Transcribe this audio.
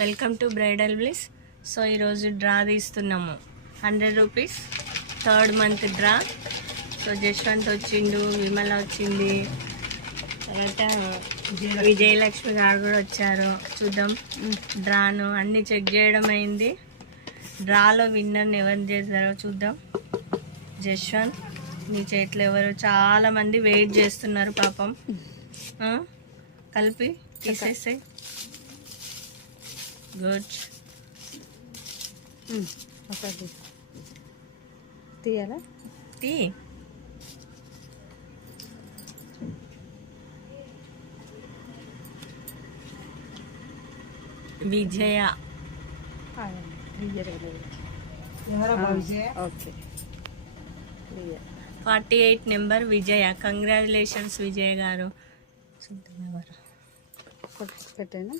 Welcome to bridal bliss. So ఈరోజు draw తీస్తున్నాము 100 rupees 3rd month draw. So Jashwanth వచ్చిండు, విమల వచ్చింది, తర్వాత విజయలక్ష్మి గారు కూడా వచ్చారు. చూద్దాం డ్రాను అన్నీ చెక్ చేయడం అయింది. డ్రాలో విన్నర్ని ఎవరు చేశారో చూద్దాం. జశ్వంత్ నీ చేతిలో ఎవరు? చాలామంది వెయిట్ చేస్తున్నారు పాపం. కలిపి తీసేసాయి. గుడ్. తీయాలా? తీ. విజయ. ఓకే. 48 నెంబర్ విజయ. కంగ్రాచులేషన్స్ విజయ్ గారు. పెట్టేనా?